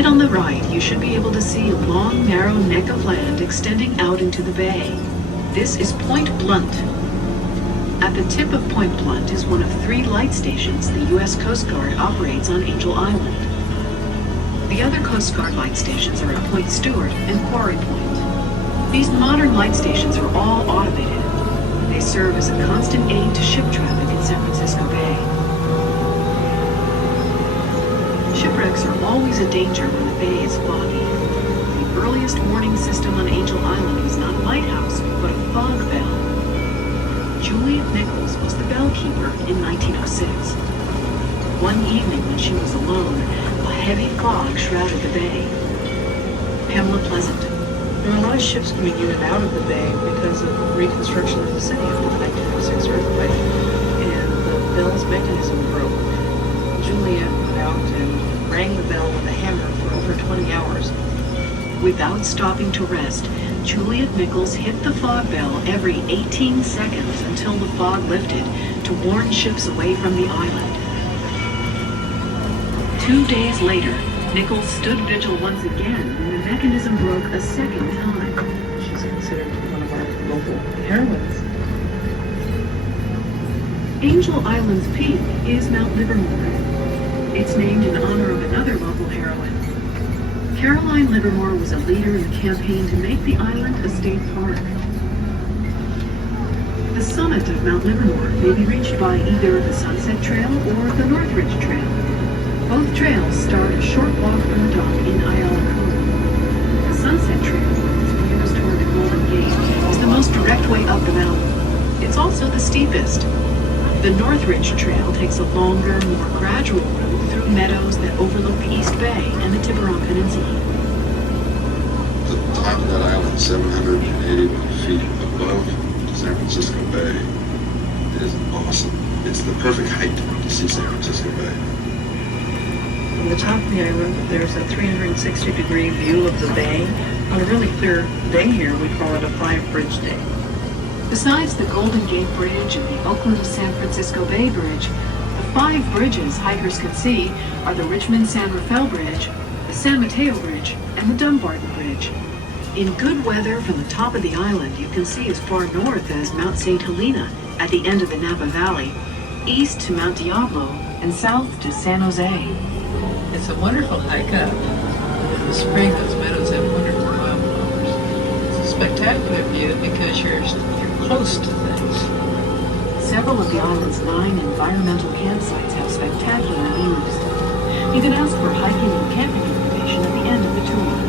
Ahead on the right, you should be able to see a long, narrow neck of land extending out into the bay. This is Point Blunt. At the tip of Point Blunt is one of 3 light stations the U.S. Coast Guard operates on Angel Island. The other Coast Guard light stations are at Point Stewart and Quarry Point. These modern light stations are all automated. They serve as a constant aid to ship traffic in San Francisco Bay. Shipwrecks are always a danger when the bay is foggy. The earliest warning system on Angel Island was not a lighthouse, but a fog bell. Juliet Nichols was the bellkeeper in 1906. One evening when she was alone, a heavy fog shrouded the bay. Pamela Pleasant. There were a lot of ships coming in and out of the bay because of reconstruction of the city after the 1906 earthquake, and the bell's mechanism broke. Juliet went out and rang the bell with a hammer for over 20 hours. Without stopping to rest, Juliet Nichols hit the fog bell every 18 seconds until the fog lifted to warn ships away from the island. 2 days later, Nichols stood vigil once again when the mechanism broke a second time. She's considered one of our local heroines. Angel Island's peak is Mount Livermore. It's named in honor of another local heroine. Caroline Livermore was a leader in the campaign to make the island a state park. The summit of Mount Livermore may be reached by either the Sunset Trail or the Northridge Trail. Both trails start a short walk from the dock in Ayala Cove. The Sunset Trail, which is nearest toward the Golden Gate, is the most direct way up the mountain. It's also the steepest. The Northridge Trail takes a longer, more gradual route through meadows that overlook the East Bay and the Tiburon Peninsula. The top of that island, 781 feet above San Francisco Bay, is awesome. It's the perfect height to see San Francisco Bay. From the top of the island, there's a 360-degree view of the bay. On a really clear day here, we call it a 5-bridge day. Besides the Golden Gate Bridge and the Oakland to San Francisco Bay Bridge, the 5 bridges hikers can see are the Richmond-San Rafael Bridge, the San Mateo Bridge, and the Dumbarton Bridge. In good weather from the top of the island, you can see as far north as Mount St. Helena at the end of the Napa Valley, east to Mount Diablo, and south to San Jose. It's a wonderful hike up. In the spring, those meadows have wonderful wildflowers. It's a spectacular view because you're close to things. Several of the island's 9 environmental campsites have spectacular views. You can ask for hiking and camping information at the end of the tour.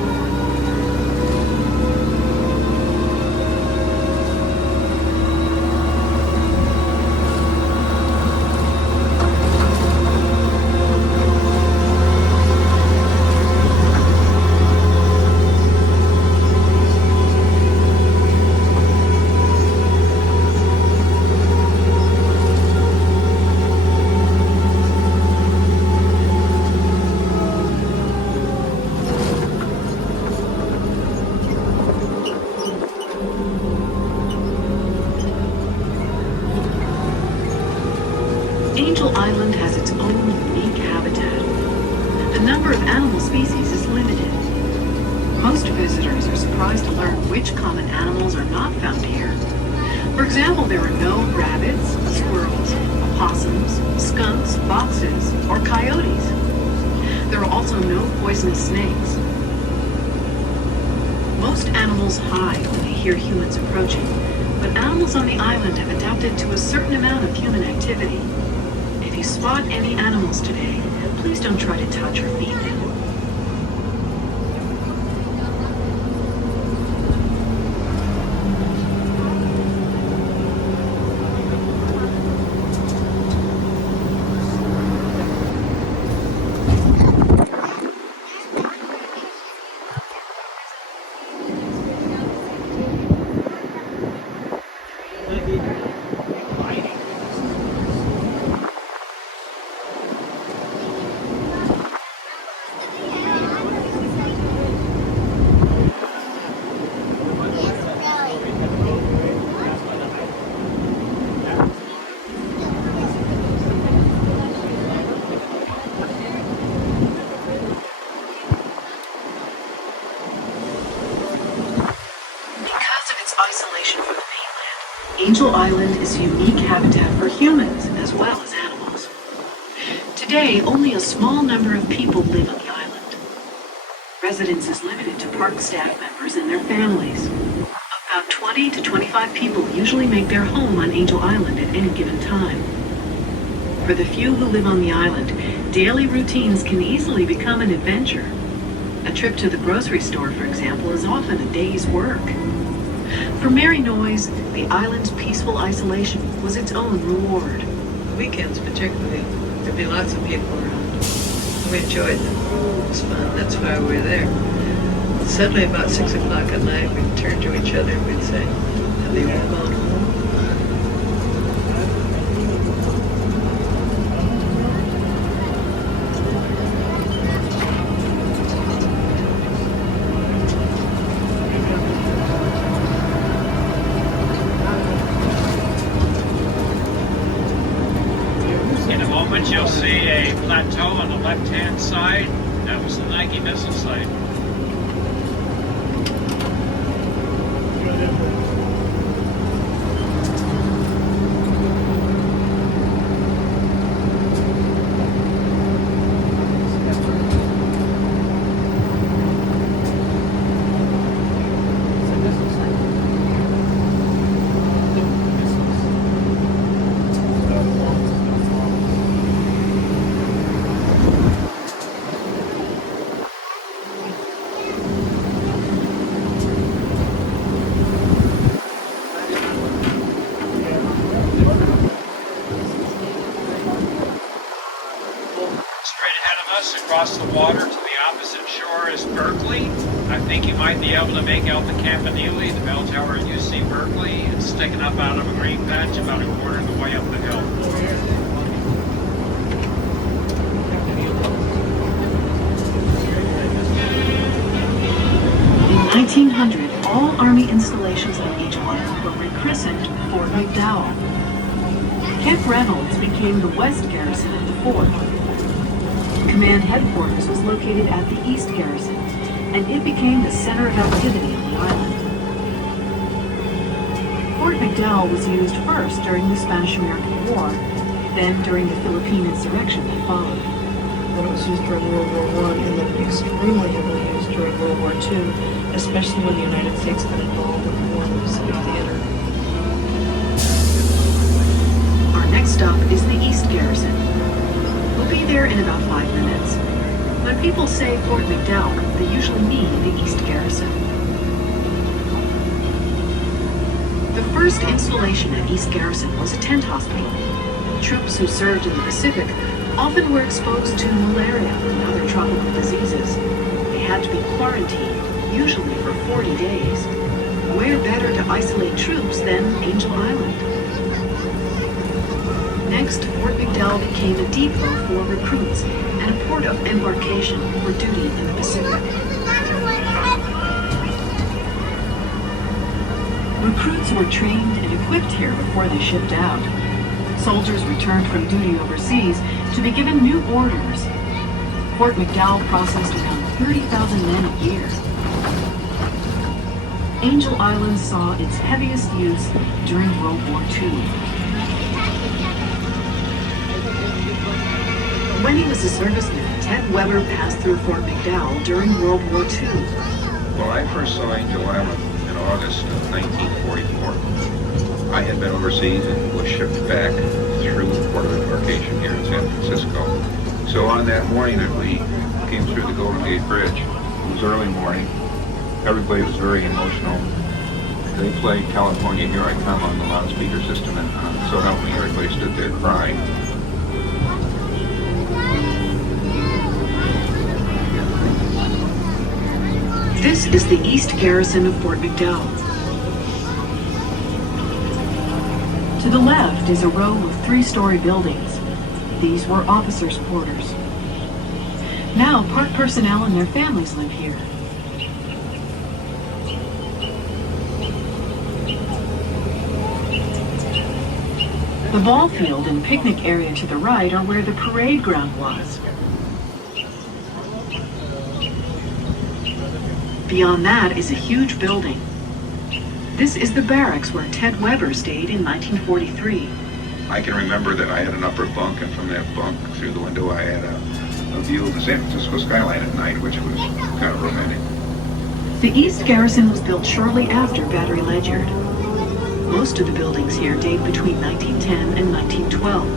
Angel Island has its own unique habitat. The number of animal species is limited. Most visitors are surprised to learn which common animals are not found here. For example, there are no rabbits, squirrels, opossums, skunks, foxes, or coyotes. There are also no poisonous snakes. Most animals hide when they hear humans approaching, but animals on the island have adapted to a certain amount of human activity. If you spot any animals today, please don't try to touch or feed them. Angel Island is a unique habitat for humans as well as animals. Today, only a small number of people live on the island. Residence is limited to park staff members and their families. About 20 to 25 people usually make their home on Angel Island at any given time. For the few who live on the island, daily routines can easily become an adventure. A trip to the grocery store, for example, is often a day's work. For Mary Noyes, the island's peaceful isolation was its own reward. Weekends particularly, there'd be lots of people around. We enjoyed them. It was fun. That's why we were there. Suddenly, about 6 o'clock at night, we'd turn to each other and we'd say, "Have they all gone home?" You'll see a plateau on the left-hand side. That was the Nike missile site. Across the water to the opposite shore is Berkeley. I think you might be able to make out the Campanile, the bell tower at UC Berkeley. It's sticking up out of a green patch about a quarter of the way up the hill. In 1900, all Army installations on Angel Island were rechristened Fort Mcdowell. Camp Reynolds became the West Garrison of the fort. Command headquarters was located at the East Garrison, and it became the center of activity on the island. Fort Mcdowell was used first during the Spanish-American War, then during the Philippine insurrection that followed. Then it was used during World War I, and then extremely heavily used during World War II, especially when the United States got involved in the war in the Pacific Theater. Our next stop is the East Garrison. We'll be there in about 5 minutes. When people say Fort McDowell, they usually mean the East Garrison. The first installation at East Garrison was a tent hospital. Troops who served in the Pacific often were exposed to malaria and other tropical diseases. They had to be quarantined, usually for 40 days. Where better to isolate troops than Angel Island? Next, Fort McDowell became a depot for recruits and a port of embarkation for duty in the Pacific. Recruits were trained and equipped here before they shipped out. Soldiers returned from duty overseas to be given new orders. Fort McDowell processed around 30,000 men a year. Angel Island saw its heaviest use during World War II. When he was a serviceman, Ted Weber passed through Fort McDowell during World War II. Well, I first saw Angel Island in August of 1944. I had been overseas and was shipped back through the port of embarkation here in San Francisco. So on that morning that we came through the Golden Gate Bridge, it was early morning. Everybody was very emotional. They played California Here I Come on the loudspeaker system, and so help me, everybody stood there crying. This is the East Garrison of Fort McDowell. To the left is a row of 3-story buildings. These were officers' quarters. Now, park personnel and their families live here. The ball field and picnic area to the right are where the parade ground was. Beyond that is a huge building. This is the barracks where Ted Weber stayed in 1943. I can remember that I had an upper bunk, and from that bunk through the window I had a view of the San Francisco skyline at night, which was kind of romantic. The East Garrison was built shortly after Battery Ledyard. Most of the buildings here date between 1910 and 1912.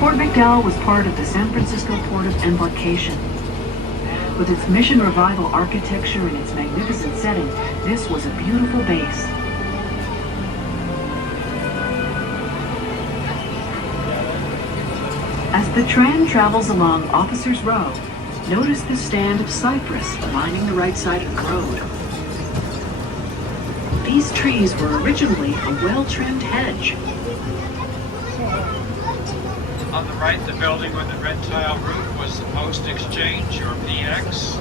Fort Mcdowell was part of the San Francisco Port of Embarkation. With its mission revival architecture and its magnificent setting, this was a beautiful base. As the train travels along Officers Row, notice the stand of cypress lining the right side of the road. These trees were originally a well-trimmed hedge. On the right, the building with the red tile roof was the Post Exchange, or PX,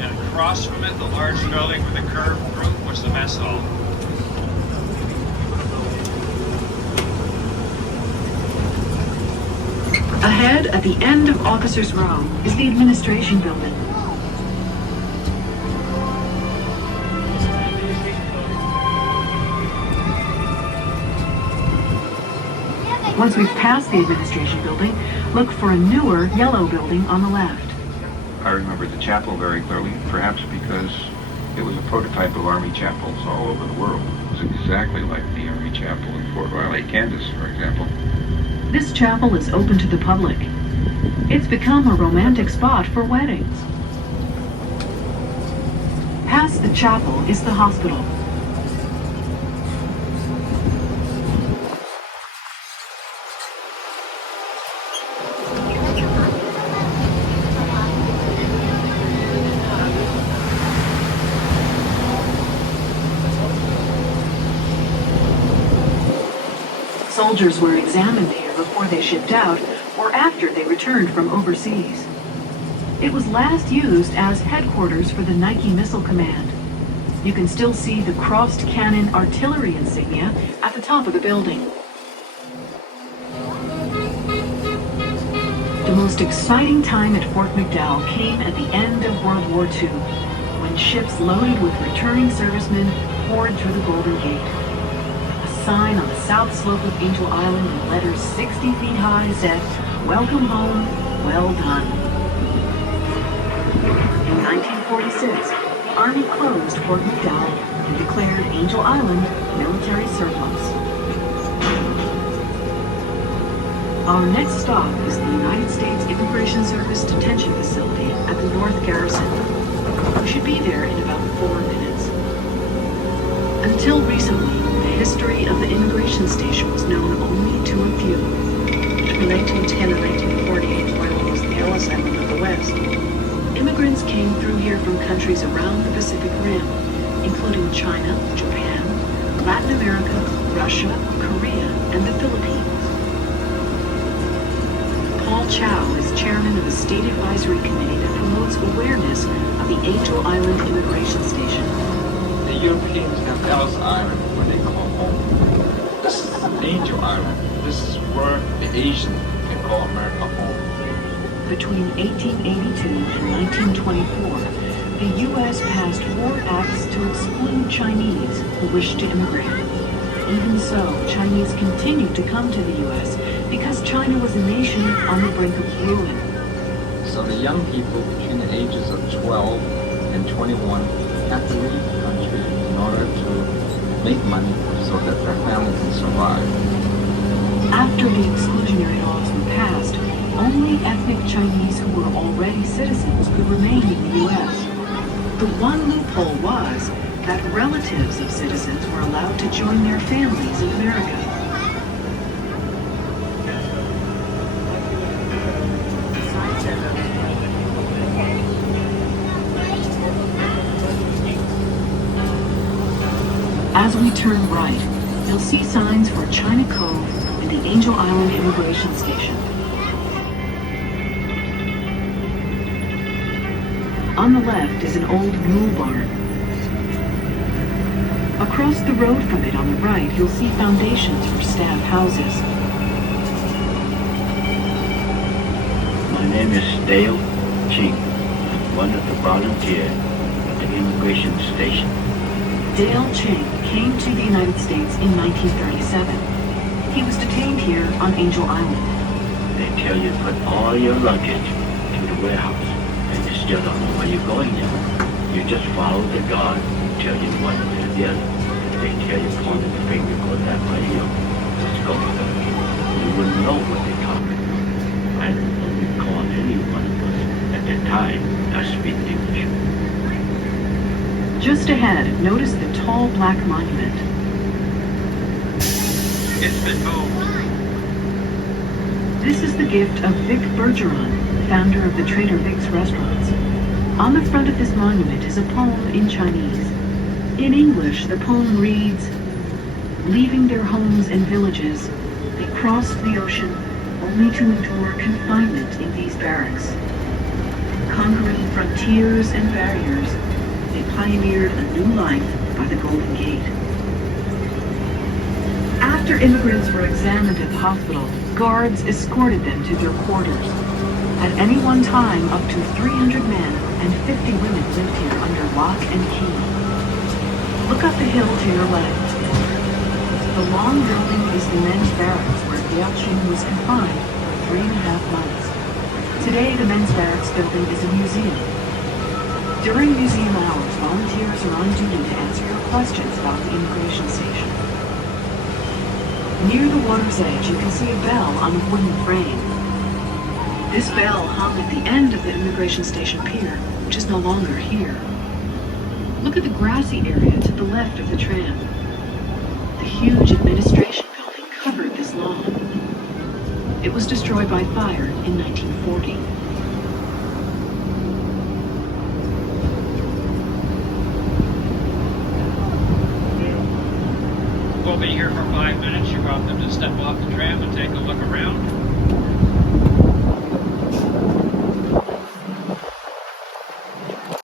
and across from it, the large building with the curved roof was the mess hall. Ahead, at the end of Officers Row, is the Administration Building. Once we've passed the Administration Building, look for a newer yellow building on the left. I remember the chapel very clearly, perhaps because it was a prototype of Army chapels all over the world. It was exactly like the Army chapel in Fort Riley, Kansas, for example. This chapel is open to the public. It's become a romantic spot for weddings. Past the chapel is the hospital. Soldiers were examined here before they shipped out or after they returned from overseas. It was last used as headquarters for the Nike Missile Command. You can still see the crossed cannon artillery insignia at the top of the building. The most exciting time at Fort McDowell came at the end of World War II, when ships loaded with returning servicemen poured through the Golden Gate. A sign on the south slope of Angel Island in letters 60 feet high said, "Welcome home, well done." In 1946, the Army closed Fort McDowell and declared Angel Island military surplus. Our next stop is the United States Immigration Service Detention Facility at the North Garrison. We should be there in about 4 minutes. Until recently, the history of the immigration station was known only to a few. Between 1910 and 1948, oil was the Ellis Island of the West. Immigrants came through here from countries around the Pacific Rim, including China, Japan, Latin America, Russia, Korea, and the Philippines. Paul Chow is chairman of the State Advisory Committee that promotes awareness of the Angel Island Immigration Station. The Europeans have Ellis Island when they call home. This is Angel Island. This is where the Asian can call America home. Between 1882 and 1924, the U.S. passed 4 acts to exclude Chinese who wished to immigrate. Even so, Chinese continued to come to the U.S. because China was a nation on the brink of ruin. So the young people between the ages of 12 and 21 have to leave the country in order to make money so that their family can survive. After the exclusionary laws were passed, only ethnic Chinese who were already citizens could remain in the U.S. The one loophole was that relatives of citizens were allowed to join their families in America. As we turn right, you'll see signs for China Cove and the Angel Island Immigration Station. On the left is an old mule barn. Across the road from it on the right, you'll see foundations for staff houses. My name is Dale Ching. one of the volunteers at the immigration station. Dale Ching came to the United States in 1937. He was detained here on Angel Island. They tell you to put all your luggage to the warehouse, and you still don't know where you're going yet. You just follow the guard, tell you one to the other. If they tell you point the finger, go that way, just go. You wouldn't know what they're talking about. I don't recall any one of us at that time that speak English. Just ahead, notice the tall black monument. It's been moved. This is the gift of Vic Bergeron, founder of the Trader Vic's restaurants. On the front of this monument is a poem in Chinese. In English, the poem reads, "Leaving their homes and villages, they crossed the ocean only to endure confinement in these barracks. Conquering frontiers and barriers, they pioneered a new life by the Golden Gate." After immigrants were examined at the hospital, guards escorted them to their quarters. At any one time, up to 300 men and 50 women lived here under lock and key. Look up the hill to your left. The long building is the men's barracks where Dale Ching was confined for 3.5 months. Today, the men's barracks building is a museum. During museum hours, volunteers are on duty to answer your questions about the immigration station. Near the water's edge, you can see a bell on a wooden frame. This bell hung at the end of the immigration station pier, which is no longer here. Look at the grassy area to the left of the tram. The huge administration building covered this lawn. It was destroyed by fire in 1940. We'll be here for 5 minutes. You're welcome to step off the tram and take a look around.